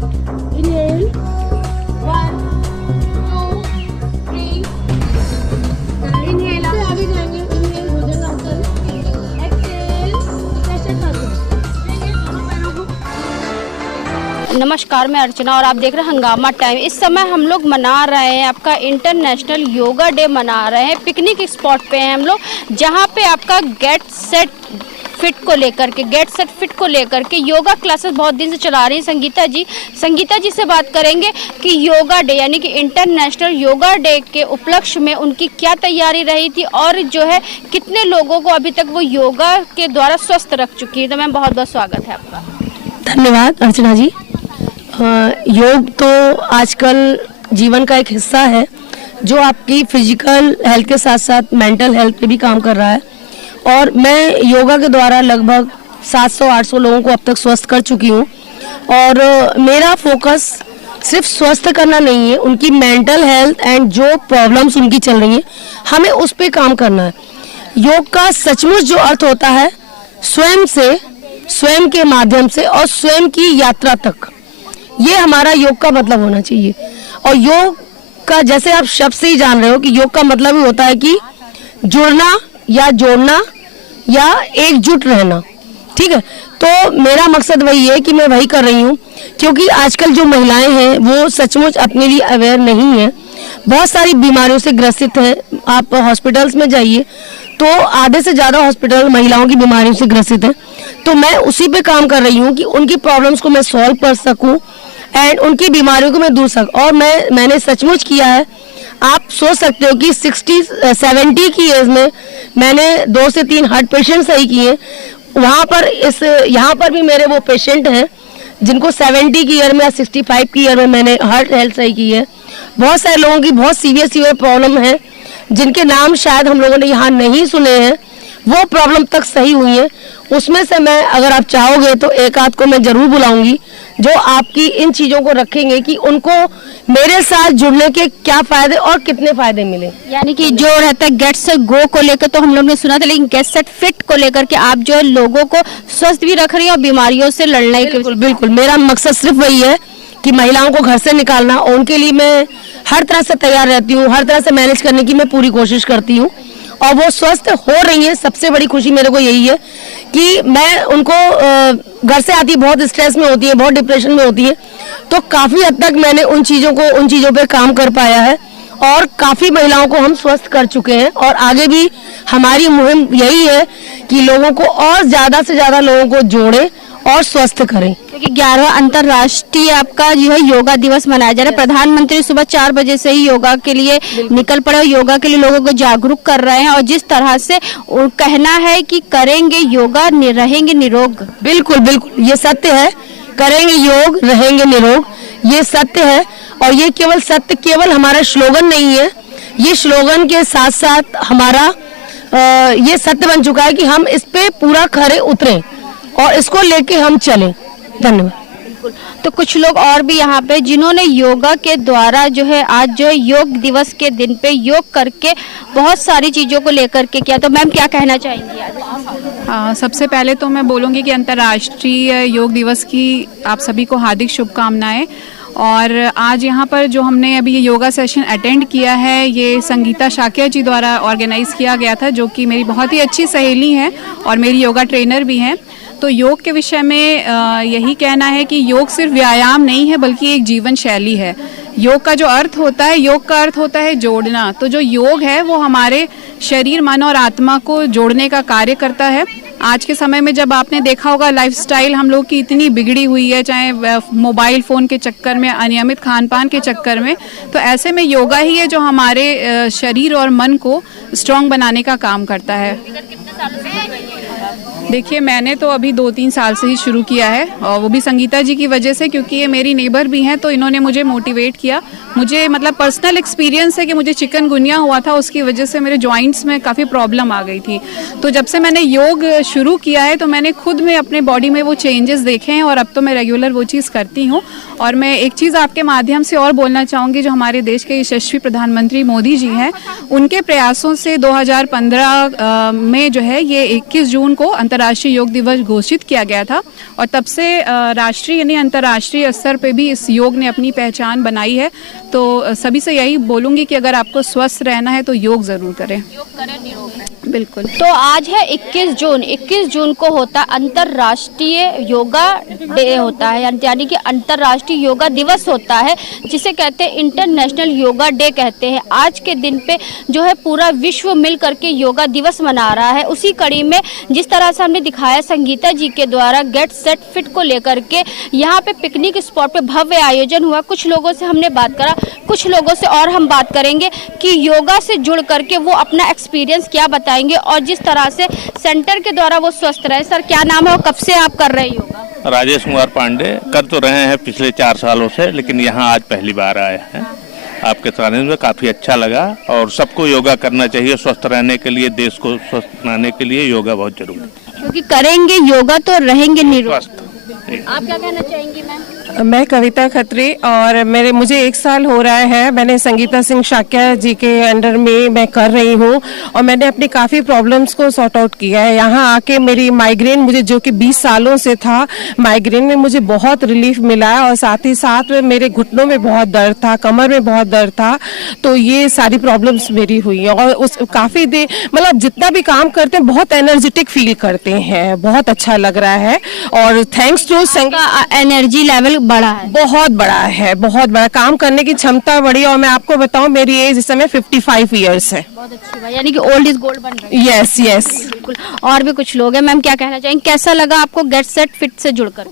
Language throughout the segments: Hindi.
Inhale. 1, 2, 3. Inhale. आगे जाएंगे. Inhale भुजंगासन. Exhale. शशकासन. नमस्कार, मैं अर्चना और आप देख रहे हैं हंगामा टाइम। इस समय हम लोग मना रहे हैं आपका इंटरनेशनल योगा डे मना रहे हैं। पिकनिक स्पॉट पे हैं हम लोग, जहां पे आपका गेट सेट फिट को लेकर के योगा क्लासेस बहुत दिन से चला रही हैं संगीता जी से बात करेंगे कि योगा डे यानी कि इंटरनेशनल योगा डे के उपलक्ष्य में उनकी क्या तैयारी रही थी और जो है कितने लोगों को अभी तक वो योगा के द्वारा स्वस्थ रख चुकी है। तो मैम बहुत बहुत स्वागत है आपका। धन्यवाद अर्चना जी। योग तो आजकल जीवन का एक हिस्सा है जो आपकी फिजिकल हेल्थ के साथ साथ मेंटल हेल्थ पे भी काम कर रहा है और मैं योगा के द्वारा लगभग 700-800 लोगों को अब तक स्वस्थ कर चुकी हूँ और मेरा फोकस सिर्फ स्वस्थ करना नहीं है, उनकी मेंटल हेल्थ एंड जो प्रॉब्लम्स उनकी चल रही हैं हमें उस पर काम करना है। योग का सचमुच जो अर्थ होता है स्वयं के माध्यम से और स्वयं की यात्रा तक, ये हमारा योग का मतलब होना चाहिए। और योग का जैसे आप शब्द से ही जान रहे हो कि योग का मतलब ही होता है कि जुड़ना या जोड़ना या एकजुट रहना, ठीक है। तो मेरा मकसद वही है कि मैं वही कर रही हूँ क्योंकि आजकल जो महिलाएं हैं वो सचमुच अपने लिए अवेयर नहीं है, बहुत सारी बीमारियों से ग्रसित हैं। आप हॉस्पिटल्स में जाइए तो आधे से ज़्यादा हॉस्पिटल महिलाओं की बीमारियों से ग्रसित हैं। तो मैं उसी पे काम कर रही हूँ कि उनकी प्रॉब्लम्स को मैं सॉल्व कर सकूँ एंड उनकी बीमारियों को मैं दूर सकूँ। और मैंने सचमुच किया है। आप सोच सकते हो कि 60-70 की एज में मैंने 2 से 3 हार्ट पेशेंट सही किए। यहाँ पर भी मेरे वो पेशेंट हैं जिनको 70 की ईयर में या 65 की ईयर में मैंने हार्ट हेल्थ सही की है। बहुत सारे लोगों की बहुत सीवियर प्रॉब्लम है जिनके नाम शायद हम लोगों ने यहाँ नहीं सुने हैं, वो प्रॉब्लम तक सही हुई है। उसमें से मैं, अगर आप चाहोगे तो एक आध को मैं जरूर बुलाऊंगी जो आपकी इन चीज़ों को रखेंगे कि उनको मेरे साथ जुड़ने के क्या फायदे और कितने फायदे मिले। यानी कि जो रहता है गेट सेट गो को लेकर तो हम लोग ने सुना था, लेकिन गेट सेट फिट को लेकर के आप जो है लोगों को स्वस्थ भी रख रही हैं और बीमारियों से लड़ने के। बिल्कुल मेरा मकसद सिर्फ वही है कि महिलाओं को घर से निकालना, और उनके लिए मैं हर तरह से तैयार रहती हूँ, हर तरह से मैनेज करने की मैं पूरी कोशिश करती हूँ और वो स्वस्थ हो रही है। सबसे बड़ी खुशी मेरे को यही है कि मैं उनको घर से आती है, बहुत स्ट्रेस में होती है, बहुत डिप्रेशन में होती है, तो काफ़ी हद तक मैंने उन चीज़ों पे काम कर पाया है और काफ़ी महिलाओं को हम स्वस्थ कर चुके हैं। और आगे भी हमारी मुहिम यही है कि लोगों को और ज़्यादा से ज़्यादा लोगों को जोड़ें और स्वस्थ करें। क्योंकि 11वां अंतर्राष्ट्रीय आपका जो है योगा दिवस मनाया जा रहा है। प्रधानमंत्री सुबह 4 बजे से ही योगा के लिए निकल पड़े और योगा के लिए लोगों को जागरूक कर रहे हैं और जिस तरह से कहना है कि करेंगे योगा रहेंगे निरोग। बिल्कुल ये सत्य है, करेंगे योग रहेंगे निरोग, ये सत्य है। और ये केवल हमारा स्लोगन नहीं है, ये स्लोगन के साथ साथ हमारा ये सत्य बन चुका है कि हम इस पे पूरा खरे उतरें और इसको लेके हम चलें। धन्यवाद। बिल्कुल। तो कुछ लोग और भी यहाँ पे जिन्होंने योगा के द्वारा जो है आज जो योग दिवस के दिन पे योग करके बहुत सारी चीज़ों को लेकर के किया, तो मैम क्या कहना चाहेंगी आज? सबसे पहले तो मैं बोलूँगी कि अंतर्राष्ट्रीय योग दिवस की आप सभी को हार्दिक शुभकामनाएं। और आज यहाँ पर जो हमने अभी ये योगा सेशन अटेंड किया है, ये संगीता शाक्या जी द्वारा ऑर्गेनाइज़ किया गया था, जो कि मेरी बहुत ही अच्छी सहेली हैं और मेरी योगा ट्रेनर भी हैं। तो योग के विषय में यही कहना है कि योग सिर्फ व्यायाम नहीं है बल्कि एक जीवन शैली है। योग का जो अर्थ होता है, योग का अर्थ होता है जोड़ना। तो जो योग है वो हमारे शरीर, मन और आत्मा को जोड़ने का कार्य करता है। आज के समय में जब आपने देखा होगा लाइफस्टाइल हम लोग की इतनी बिगड़ी हुई है, चाहे मोबाइल फ़ोन के चक्कर में, अनियमित खान पान के चक्कर में, तो ऐसे में योगा ही है जो हमारे शरीर और मन को स्ट्रॉन्ग बनाने का काम करता है। देखिए, मैंने तो अभी 2-3 साल से ही शुरू किया है और वो भी संगीता जी की वजह से, क्योंकि ये मेरी नेबर भी हैं तो इन्होंने मुझे मोटिवेट किया। मुझे मतलब पर्सनल एक्सपीरियंस है कि मुझे चिकनगुनिया हुआ था, उसकी वजह से मेरे जॉइंट्स में काफ़ी प्रॉब्लम आ गई थी। तो जब से मैंने योग शुरू किया है तो मैंने खुद में अपने बॉडी में वो चेंजेस देखे हैं और अब तो मैं रेगुलर वो चीज़ करती हूँ। और मैं एक चीज़ आपके माध्यम से और बोलना चाहूँगी, जो हमारे देश के यशस्वी प्रधानमंत्री मोदी जी हैं, उनके प्रयासों से 2015 में जो है ये 21 जून को अंतर्राष्ट्रीय अंतर्राष्ट्रीय योग दिवस घोषित किया गया था और तब से राष्ट्रीय यानी अंतर्राष्ट्रीय स्तर पे भी इस योग ने अपनी पहचान बनाई है। तो सभी से यही बोलूँगी कि अगर आपको स्वस्थ रहना है तो योग ज़रूर करें। बिल्कुल। तो आज है 21 जून को होता अंतर्राष्ट्रीय योगा डे होता है, यानी कि अंतर्राष्ट्रीय योगा दिवस होता है, जिसे कहते हैं इंटरनेशनल योगा डे कहते हैं। आज के दिन पे जो है पूरा विश्व मिल करके योगा दिवस मना रहा है। उसी कड़ी में जिस तरह से हमने दिखाया संगीता जी के द्वारा गेट सेट फिट को लेकर के यहाँ पे पिकनिक स्पॉट पे भव्य आयोजन हुआ। कुछ लोगों से हमने बात करा, कुछ लोगों से और हम बात करेंगे कि योगा से जुड़ करके वो अपना एक्सपीरियंस क्या बताएंगे और जिस तरह से सेंटर के द्वारा वो स्वस्थ रहे। सर क्या नाम है और कब से आप कर रहे हैं योगा? राजेश कुमार पांडे। कर तो रहे हैं पिछले 4 सालों से, लेकिन यहाँ आज पहली बार आए हैं। आपके सानिध्य में काफ़ी अच्छा लगा और सबको योगा करना चाहिए। स्वस्थ रहने के लिए, देश को स्वस्थ बनाने के लिए योगा बहुत जरूरी है, क्योंकि करेंगे योगा तो रहेंगे निरोग। स्वस्थ। आप क्या कहना चाहेंगी मैम? मैं कविता खत्री और मुझे 1 साल हो रहा है। मैंने संगीता सिंह शाक्या जी के अंडर में मैं कर रही हूँ और मैंने अपनी काफ़ी प्रॉब्लम्स को सॉर्ट आउट किया है। यहाँ आके मेरी माइग्रेन, मुझे जो कि 20 सालों से था, माइग्रेन में मुझे बहुत रिलीफ मिला है और साथ ही साथ में मेरे घुटनों में बहुत दर्द था, कमर में बहुत दर्द था। तो ये सारी प्रॉब्लम्स मेरी हुई है और उस काफ़ी देर मतलब जितना भी काम करते हैं बहुत एनर्जेटिक फील करते हैं, बहुत अच्छा लग रहा है। और थैंक्स टू एनर्जी लेवल बड़ा है, बहुत बड़ा है, बहुत बड़ा काम करने की क्षमता बढ़ी। और मैं आपको बताऊं मेरी एज इस समय 55 इयर्स है। बहुत अच्छी बात, यानी कि ओल्ड इज गोल्ड बन रही है। Yes yes. बिल्कुल। और भी कुछ लोग हैं, मैम क्या कहना चाहेंगे, कैसा लगा आपको गेट सेट फिट से जुड़कर?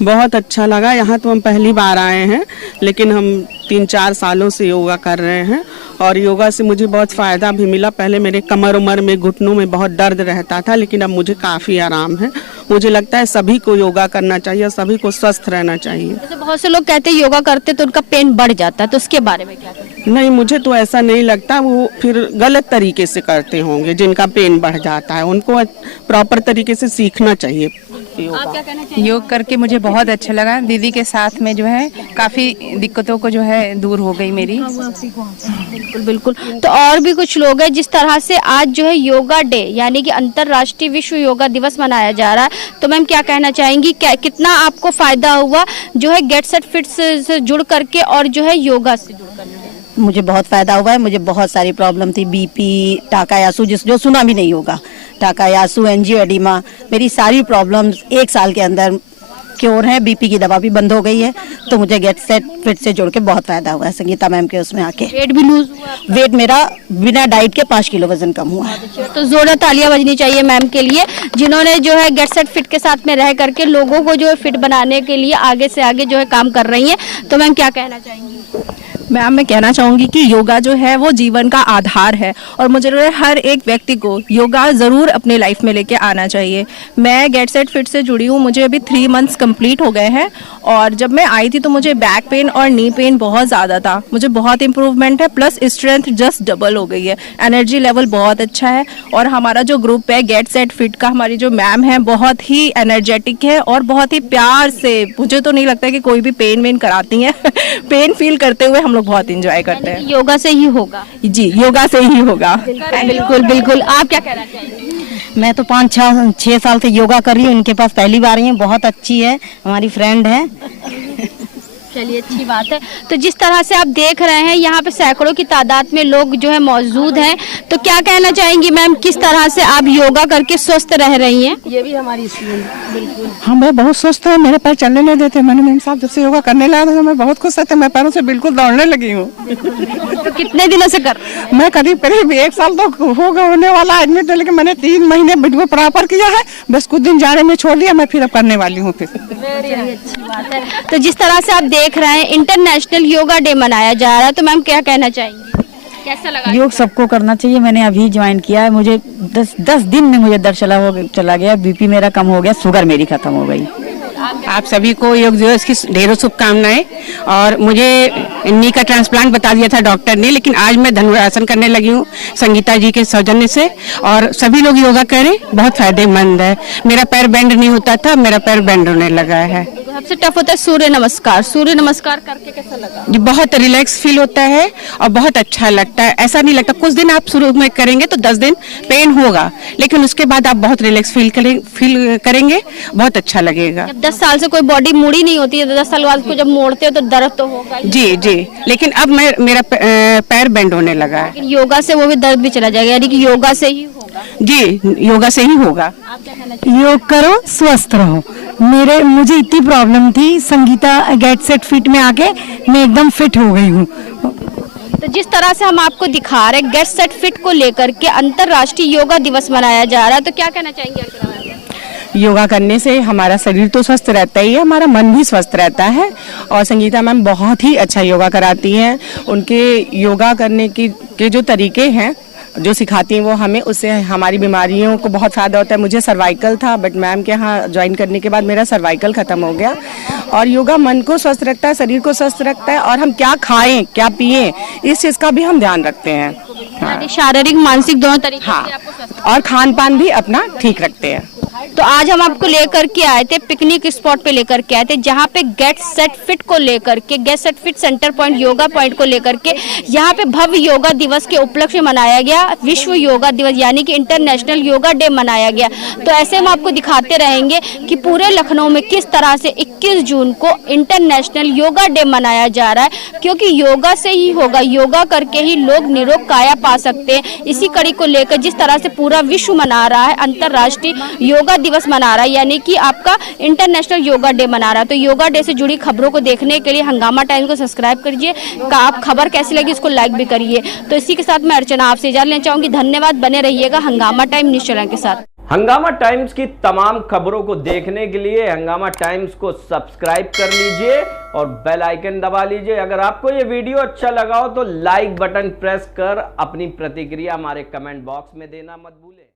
बहुत अच्छा लगा। यहाँ तो हम पहली बार आए हैं, लेकिन हम 3-4 सालों से योगा कर रहे हैं और योगा से मुझे बहुत फ़ायदा भी मिला। पहले मेरे कमर उमर में, घुटनों में बहुत दर्द रहता था, लेकिन अब मुझे काफ़ी आराम है। मुझे लगता है सभी को योगा करना चाहिए और सभी को स्वस्थ रहना चाहिए। जैसे बहुत से लोग कहते हैं योगा करते तो उनका पेन बढ़ जाता है, तो उसके बारे में क्या कहते हैं? नहीं, मुझे तो ऐसा नहीं लगता। वो फिर गलत तरीके से करते होंगे जिनका पेन बढ़ जाता है। उनको प्रॉपर तरीके से सीखना चाहिए। आप क्या कहना चाहिए? योग करके मुझे बहुत अच्छा लगा। दीदी के साथ में जो है काफ़ी दिक्कतों को जो है दूर हो गई मेरी। बिल्कुल बिल्कुल। तो और भी कुछ लोग हैं, जिस तरह से आज जो है योगा डे यानी कि अंतर्राष्ट्रीय विश्व योगा दिवस मनाया जा रहा है, तो मैम क्या कहना चाहेंगी, कितना आपको फायदा हुआ जो है गेट सेट फिट से जुड़ करके और जो है योगा से जुड़ करके? मुझे बहुत फायदा हुआ है। मुझे बहुत सारी प्रॉब्लम थी, बीपी, टाकायासु, जो सुना भी नहीं होगा, टाकायासु, एंजियोएडिमा, मेरी सारी प्रॉब्लम्स 1 साल के अंदर क्योर है। बीपी की दवा भी बंद हो गई है। तो मुझे गेट सेट फिट से जुड़ के बहुत फायदा हुआ है संगीता मैम के उसमें आके। वेट भी लूज हुआ? वेट मेरा बिना डाइट के 5 किलो वजन कम हुआ है। तो जोरदार तालियां बजनी चाहिए मैम के लिए, जिन्होंने जो है गेट सेट फिट के साथ में रह करके लोगों को जो है फिट बनाने के लिए आगे से आगे जो है काम कर रही हैं। तो मैम क्या कहना चाहेंगी? मैम मैं कहना चाहूँगी कि योगा जो है वो जीवन का आधार है और मुझे लग रहा है हर एक व्यक्ति को योगा ज़रूर अपने लाइफ में लेके आना चाहिए। मैं गेट सेट फिट से जुड़ी हूँ, मुझे अभी 3 मंथ्स कंप्लीट हो गए हैं और जब मैं आई थी तो मुझे बैक पेन और नी पेन बहुत ज़्यादा था। मुझे बहुत इम्प्रूवमेंट है, प्लस स्ट्रेंथ जस्ट डबल हो गई है, एनर्जी लेवल बहुत अच्छा है। और हमारा जो ग्रुप है गेट सेट फिट का, हमारी जो मैम है बहुत ही एनर्जेटिक है और बहुत ही प्यार से, मुझे तो नहीं लगता कि कोई भी पेन वेन कराती हैं पेन फील करते हुए हम लोग बहुत इंजॉय करते हैं। योगा से ही होगा? जी, योगा से ही होगा। बिल्कुल बिल्कुल। आप क्या कहना चाहेंगे? मैं तो 5-6 साल से योगा कर रही हूँ, इनके पास पहली बार आई हूँ। बहुत अच्छी है, हमारी फ्रेंड है। चलिए अच्छी बात है। तो जिस तरह से आप देख रहे हैं यहाँ पे सैकड़ों की तादाद में लोग जो है मौजूद हैं, तो क्या कहना चाहेंगी मैम, किस तरह से आप योगा करके स्वस्थ रह रही हैं? ये भी हमारी स्टूडेंट। बिल्कुल। हाँ, मैं बहुत स्वस्थ हूँ। मेरे पैर चलने नहीं देते। मैंने मेम साहब जब से योगा करने लगा था मैं बहुत खुश रहती। मैं पैरों से बिल्कुल दौड़ने लगी हूँ। तो कितने दिनों से कर रही हैं? मैं करीब 1 साल तो होने वाला एडमिट, लेकिन मैंने 3 महीने बिल्कुल प्रॉपर किया है। बस कुछ दिन जाने में छोड़ दिया, मैं फिर अब करने वाली हूँ फिर। अच्छी बात है। तो जिस तरह से आप देख रहे हैं इंटरनेशनल योगा डे मनाया जा रहा है, तो मैम क्या कहना चाहेंगी, कैसा लगा? योग सबको करना चाहिए। मैंने अभी ज्वाइन किया है। मुझे 10 दिन में मुझे दर्द चला गया, बीपी मेरा कम हो गया, शुगर मेरी खत्म हो गई। आप सभी को योग दिवस की ढेरों शुभकामनाएं। और मुझे नी का ट्रांसप्लांट बता दिया था डॉक्टर ने, लेकिन आज मैं धनुरासन करने लगी हूँ संगीता जी के सौजन्य से। और सभी लोग योगा करें, बहुत फायदेमंद है। मेरा पैर बेंड नहीं होता था, मेरा पैर बेंड होने लगा है। सबसे टफ होता है सूर्य नमस्कार। सूर्य नमस्कार करके कैसा लगा? ये बहुत रिलैक्स फील होता है और बहुत अच्छा लगता है। ऐसा नहीं लगता, कुछ दिन आप शुरू में करेंगे तो 10 दिन पेन होगा, लेकिन उसके बाद आप बहुत रिलैक्स फील करेंगे, बहुत अच्छा लगेगा। जब 10 साल से कोई बॉडी मुड़ी नहीं होती है तो 10 साल बाद को जब मोड़ते हो तो दर्द तो होगा ही। जी जी, लेकिन अब मेरा पैर बेंड होने लगा है। लेकिन योगा से वो भी दर्द भी चला जाएगा, यानी कि योगा से ही होगा। जी, योगा से ही होगा। योग करो, स्वस्थ रहो। मुझे इतनी प्रॉब्लम थी, संगीता गेट सेट फिट में आके मैं एकदम फिट हो गई हूँ। तो जिस तरह से हम आपको दिखा रहे हैं गेट सेट फिट को लेकर के अंतर्राष्ट्रीय योगा दिवस मनाया जा रहा है, तो क्या कहना चाहेंगे अर्चना मैम? योगा करने से हमारा शरीर तो स्वस्थ रहता ही है, हमारा मन भी स्वस्थ रहता है। और संगीता मैम बहुत ही अच्छा योगा कराती हैं। उनके योगा करने के जो तरीके हैं जो सिखाती हैं वो हमें, उससे हमारी बीमारियों को बहुत फ़ायदा होता है। मुझे सर्वाइकल था, बट मैम के यहाँ ज्वाइन करने के बाद मेरा सर्वाइकल ख़त्म हो गया। और योगा मन को स्वस्थ रखता है, शरीर को स्वस्थ रखता है, और हम क्या खाएं क्या पिएं इस चीज़ का भी हम ध्यान रखते हैं। यानी शारीरिक मानसिक दोनों तरीके हाँ, से आपको स्वस्थ। और खान पान भी अपना ठीक रखते हैं। तो आज हम आपको लेकर के आए थे, पिकनिक स्पॉट पे लेकर के आए थे, जहाँ पे गेट सेट फिट को लेकर के, get set fit centre point yoga point को लेकर के यहाँ पे भव्य योगा दिवस के उपलक्ष्य में मनाया गया, विश्व योगा दिवस यानी कि इंटरनेशनल योगा डे मनाया गया। तो ऐसे हम आपको दिखाते रहेंगे कि पूरे लखनऊ में किस तरह से 21 जून को इंटरनेशनल योगा डे मनाया जा रहा है, क्योंकि योगा से ही होगा, योगा करके ही लोग निरोग काया पा सकते हैं। इसी कड़ी को लेकर जिस तरह से पूरा विश्व मना रहा है, अंतर्राष्ट्रीय योगा दिवस मना रहा है, यानी कि आपका इंटरनेशनल योगा डे मना रहा है। तो योगा डे से जुड़ी खबरों को देखने के लिए हंगामा टाइम्स को सब्सक्राइब करिए। आप खबर कैसी लगी उसको लाइक भी करिए। तो इसी के साथ मैं अर्चना आपसे इजाजत लेना चाहूंगी। धन्यवाद, बने रहिएगा हंगामा टाइम न्यूज चैनल के साथ। हंगामा टाइम्स की तमाम खबरों को देखने के लिए हंगामा टाइम्स को सब्सक्राइब कर लीजिए और बेल आइकन दबा लीजिए। अगर आपको ये वीडियो अच्छा लगा हो तो लाइक बटन प्रेस कर अपनी प्रतिक्रिया हमारे कमेंट बॉक्स में देना मत भूलें।